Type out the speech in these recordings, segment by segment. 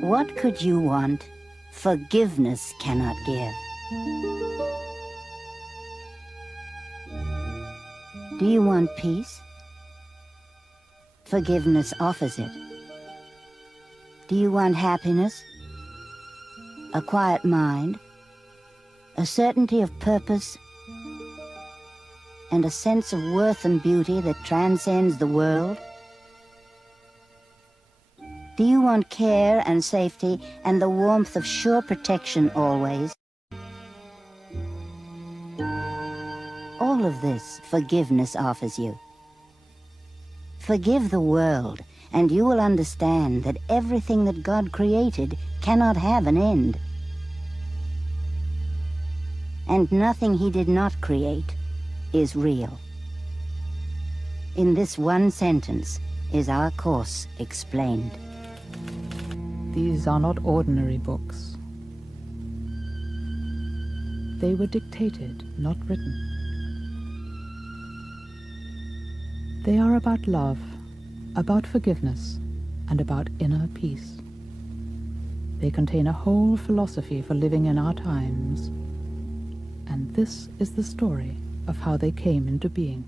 What could you want forgiveness cannot give? Do you want peace? Forgiveness offers it. Do you want happiness? A quiet mind? A certainty of purpose? And a sense of worth and beauty that transcends the world? Do you want care and safety and the warmth of sure protection always? All of this forgiveness offers you. Forgive the world, and you will understand that everything that God created cannot have an end. And nothing He did not create is real. In this one sentence is our course explained. These are not ordinary books. They were dictated, not written. They are about love, about forgiveness, and about inner peace. They contain a whole philosophy for living in our times. And this is the story of how they came into being.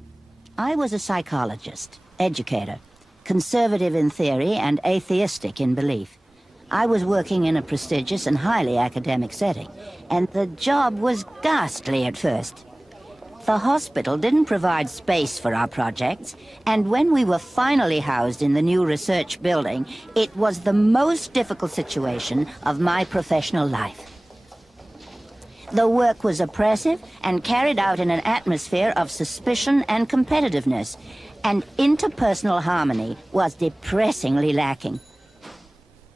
I was a psychologist, educator, conservative in theory and atheistic in belief. I was working in a prestigious and highly academic setting, and the job was ghastly at first. The hospital didn't provide space for our projects, and when we were finally housed in the new research building, it was the most difficult situation of my professional life. The work was oppressive and carried out in an atmosphere of suspicion and competitiveness, and interpersonal harmony was depressingly lacking.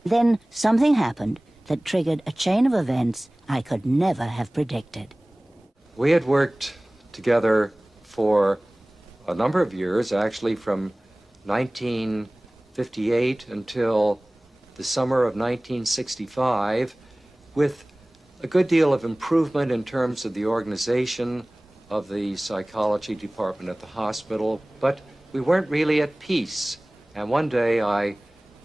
Then something happened that triggered a chain of events I could never have predicted. We had worked together for a number of years, actually from 1958 until the summer of 1965, with a good deal of improvement in terms of the organization of the psychology department at the hospital, but we weren't really at peace. And one day I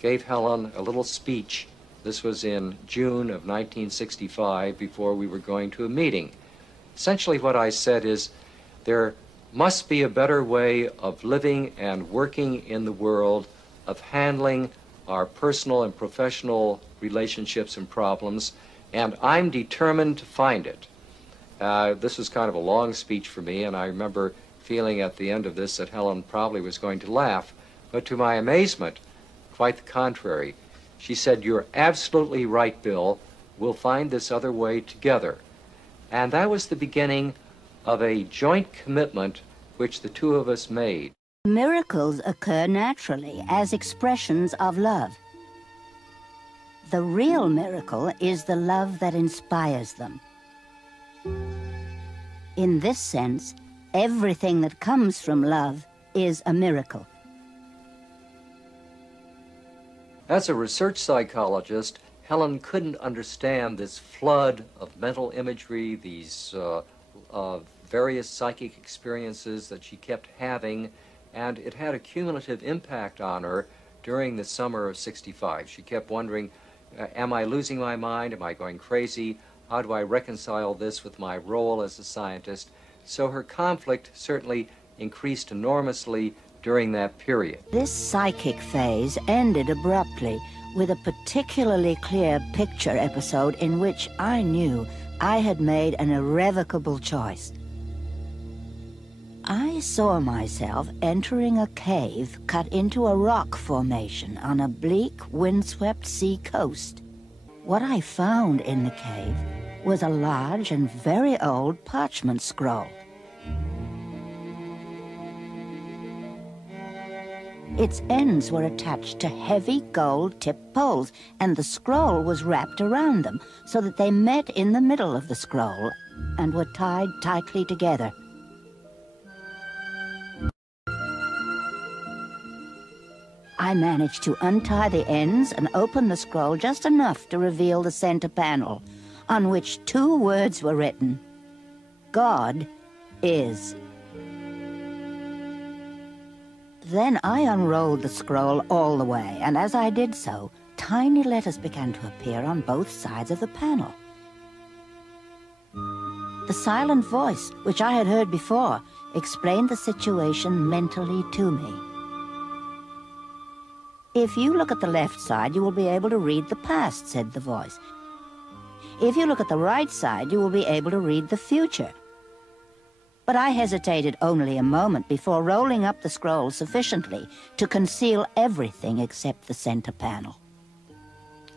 gave Helen a little speech. This was in June of 1965 before we were going to a meeting. Essentially what I said is, there must be a better way of living and working in the world, of handling our personal and professional relationships and problems, and I'm determined to find it. This was kind of a long speech for me, and I remember feeling at the end of this that Helen probably was going to laugh, but to my amazement, quite the contrary. She said, "You're absolutely right, Bill. We'll find this other way together." And that was the beginning of a joint commitment which the two of us made. Miracles occur naturally as expressions of love. The real miracle is the love that inspires them. In this sense, everything that comes from love is a miracle. As a research psychologist, Helen couldn't understand this flood of mental imagery, these various psychic experiences that she kept having, and it had a cumulative impact on her during the summer of '65. She kept wondering, am I losing my mind? Am I going crazy? How do I reconcile this with my role as a scientist? So her conflict certainly increased enormously during that period. This psychic phase ended abruptly with a particularly clear picture episode in which I knew I had made an irrevocable choice. I saw myself entering a cave cut into a rock formation on a bleak, windswept sea coast. What I found in the cave was a large and very old parchment scroll. Its ends were attached to heavy gold-tipped poles, and the scroll was wrapped around them so that they met in the middle of the scroll and were tied tightly together. I managed to untie the ends and open the scroll just enough to reveal the center panel, on which two words were written: God is. Then I unrolled the scroll all the way, and as I did so, tiny letters began to appear on both sides of the panel. The silent voice, which I had heard before, explained the situation mentally to me. "If you look at the left side, you will be able to read the past," said the voice. "If you look at the right side, you will be able to read the future." But I hesitated only a moment before rolling up the scroll sufficiently to conceal everything except the center panel.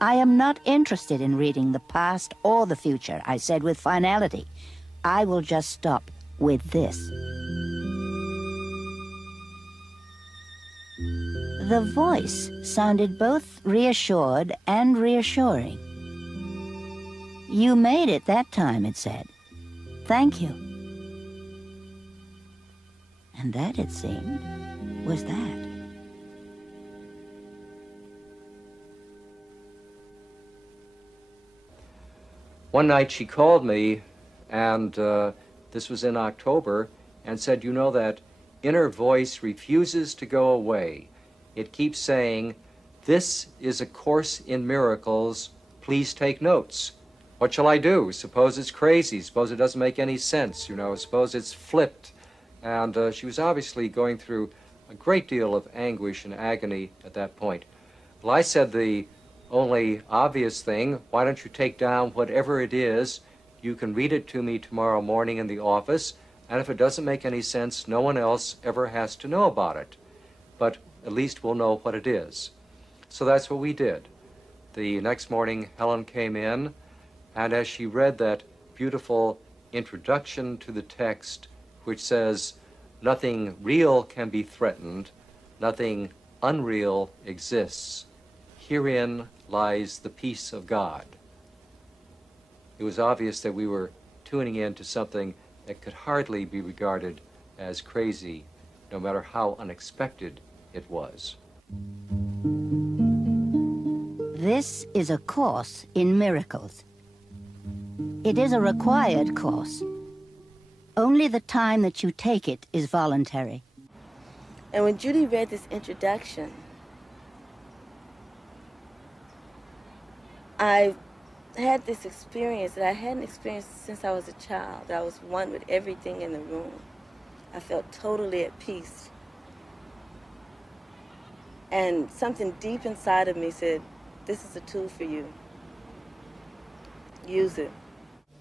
"I am not interested in reading the past or the future," I said with finality. "I will just stop with this." The voice sounded both reassured and reassuring. "You made it that time," it said. "Thank you." And that, it seemed, was that. One night she called me, and this was in October, and said, "You know, that inner voice refuses to go away. It keeps saying, 'This is a course in miracles. Please take notes.' What shall I do? Suppose it's crazy. Suppose it doesn't make any sense, you know. Suppose it's flipped." And she was obviously going through a great deal of anguish and agony at that point. Well, I said the only obvious thing: why don't you take down whatever it is? You can read it to me tomorrow morning in the office, and if it doesn't make any sense, no one else ever has to know about it. But at least we'll know what it is. So that's what we did. The next morning, Helen came in, and as she read that beautiful introduction to the text, which says, "Nothing real can be threatened, nothing unreal exists. Herein lies the peace of God." It was obvious that we were tuning in to something that could hardly be regarded as crazy, no matter how unexpected it was. This is a course in miracles. It is a required course. Only the time that you take it is voluntary. And when Judy read this introduction, I had this experience that I hadn't experienced since I was a child. I was one with everything in the room. I felt totally at peace. And something deep inside of me said, "This is a tool for you. Use it."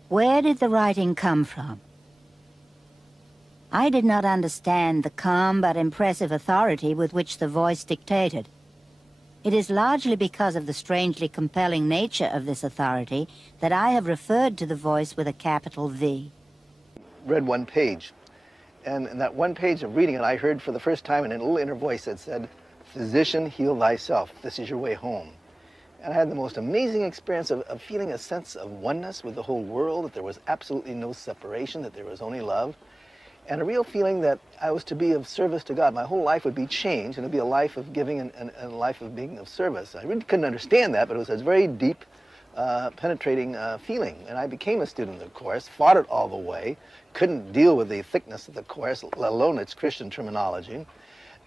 Where did the writing come from? I did not understand the calm but impressive authority with which the voice dictated. It is largely because of the strangely compelling nature of this authority that I have referred to the voice with a capital V. Read one page, and in that one page of reading it, I heard for the first time in a little inner voice that said, "Physician, heal thyself. This is your way home." And I had the most amazing experience of feeling a sense of oneness with the whole world, that there was absolutely no separation, that there was only love, and a real feeling that I was to be of service to God. My whole life would be changed, and it would be a life of giving and a life of being of service. I really couldn't understand that, but it was a very deep, penetrating feeling. And I became a student of the Course, fought it all the way, couldn't deal with the thickness of the Course, let alone its Christian terminology.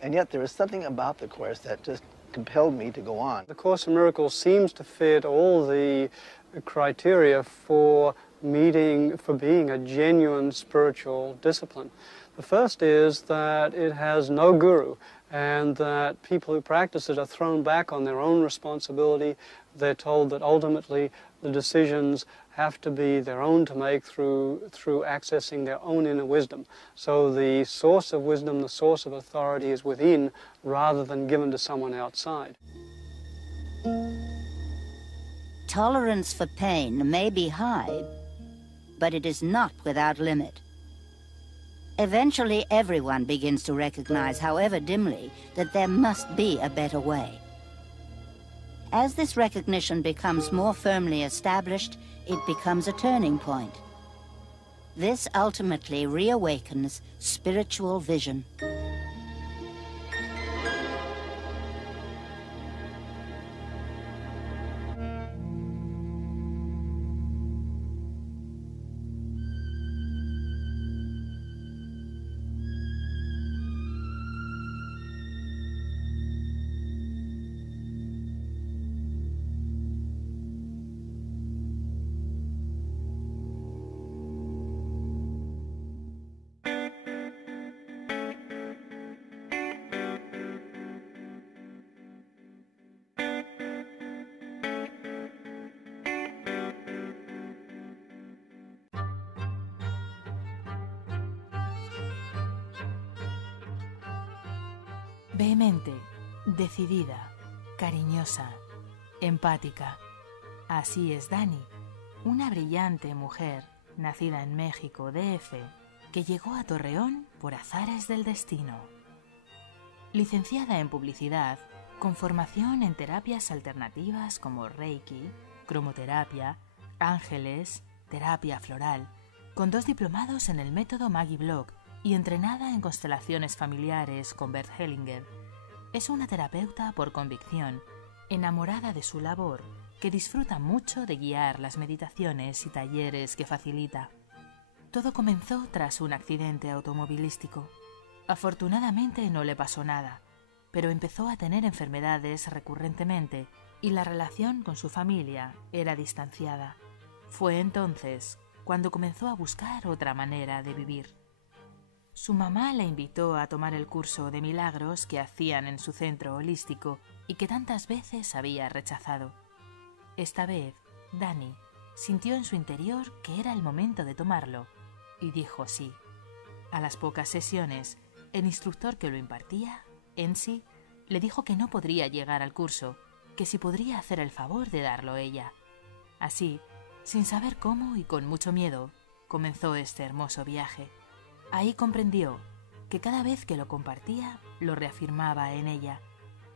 And yet there was something about the Course that just compelled me to go on. The Course in Miracles seems to fit all the criteria for being a genuine spiritual discipline. The first is that it has no guru, and that people who practice it are thrown back on their own responsibility. They're told that ultimately the decisions have to be their own to make through accessing their own inner wisdom. So the source of wisdom, the source of authority is within rather than given to someone outside. Tolerance for pain may be high, but it is not without limit. Eventually, everyone begins to recognize, however dimly, that there must be a better way. As this recognition becomes more firmly established, it becomes a turning point. This ultimately reawakens spiritual vision. Vehemente, decidida, cariñosa, empática. Así es Dani, una brillante mujer nacida en México, DF, que llegó a Torreón por azares del destino. Licenciada en publicidad, con formación en terapias alternativas como Reiki, cromoterapia, ángeles, terapia floral, con 2 diplomados en el método Maggie Block y entrenada en constelaciones familiares con Bert Hellinger, es una terapeuta por convicción, enamorada de su labor, que disfruta mucho de guiar las meditaciones y talleres que facilita. Todo comenzó tras un accidente automovilístico. Afortunadamente no le pasó nada, pero empezó a tener enfermedades recurrentemente y la relación con su familia era distanciada. Fue entonces cuando comenzó a buscar otra manera de vivir. Su mamá la invitó a tomar el curso de milagros que hacían en su centro holístico y que tantas veces había rechazado. Esta vez, Dani sintió en su interior que era el momento de tomarlo y dijo sí. A las pocas sesiones, el instructor que lo impartía, Ensi, le dijo que no podría llegar al curso, que si podría hacer el favor de darlo ella. Así, sin saber cómo y con mucho miedo, comenzó este hermoso viaje. Ahí comprendió que cada vez que lo compartía, lo reafirmaba en ella,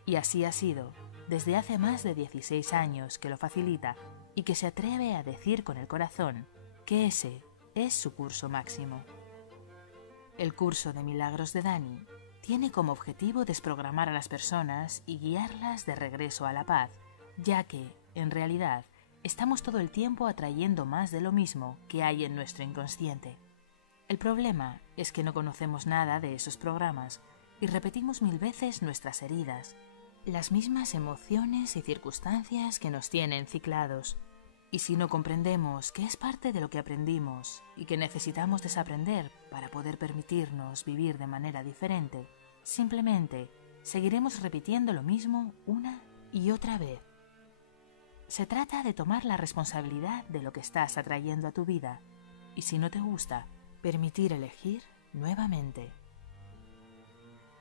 y así ha sido desde hace más de 16 años que lo facilita y que se atreve a decir con el corazón que ese es su curso máximo. El curso de milagros de Dani tiene como objetivo desprogramar a las personas y guiarlas de regreso a la paz, ya que, en realidad, estamos todo el tiempo atrayendo más de lo mismo que hay en nuestro inconsciente. El problema es que no conocemos nada de esos programas y repetimos 1000 veces nuestras heridas, las mismas emociones y circunstancias que nos tienen ciclados. Y si no comprendemos que es parte de lo que aprendimos y que necesitamos desaprender para poder permitirnos vivir de manera diferente, simplemente seguiremos repitiendo lo mismo una y otra vez. Se trata de tomar la responsabilidad de lo que estás atrayendo a tu vida y si no te gusta, permitir elegir nuevamente.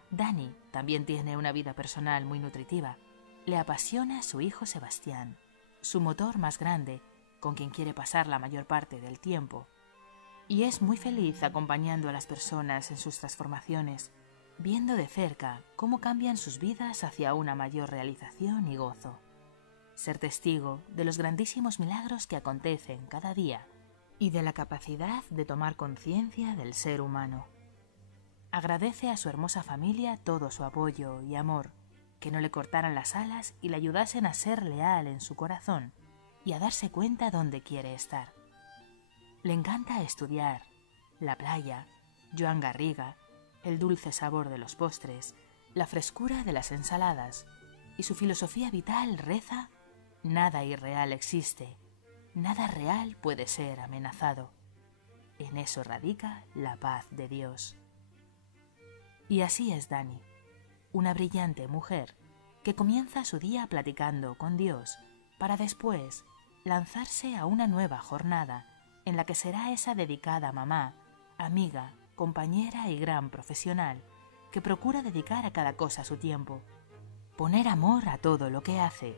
Dani también tiene una vida personal muy nutritiva. Le apasiona su hijo Sebastián, su motor más grande, con quien quiere pasar la mayor parte del tiempo. Y es muy feliz acompañando a las personas en sus transformaciones, viendo de cerca cómo cambian sus vidas hacia una mayor realización y gozo. Ser testigo de los grandísimos milagros que acontecen cada día y de la capacidad de tomar conciencia del ser humano. Agradece a su hermosa familia todo su apoyo y amor, que no le cortaran las alas y le ayudasen a ser leal en su corazón y a darse cuenta dónde quiere estar. Le encanta estudiar, la playa, Joan Garriga, el dulce sabor de los postres, la frescura de las ensaladas, y su filosofía vital reza: nada irreal existe, nada real puede ser amenazado. En eso radica la paz de Dios. Y así es Dani, una brillante mujer que comienza su día platicando con Dios para después lanzarse a una nueva jornada en la que será esa dedicada mamá, amiga, compañera y gran profesional que procura dedicar a cada cosa su tiempo, poner amor a todo lo que hace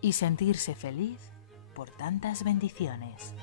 y sentirse feliz por tantas bendiciones.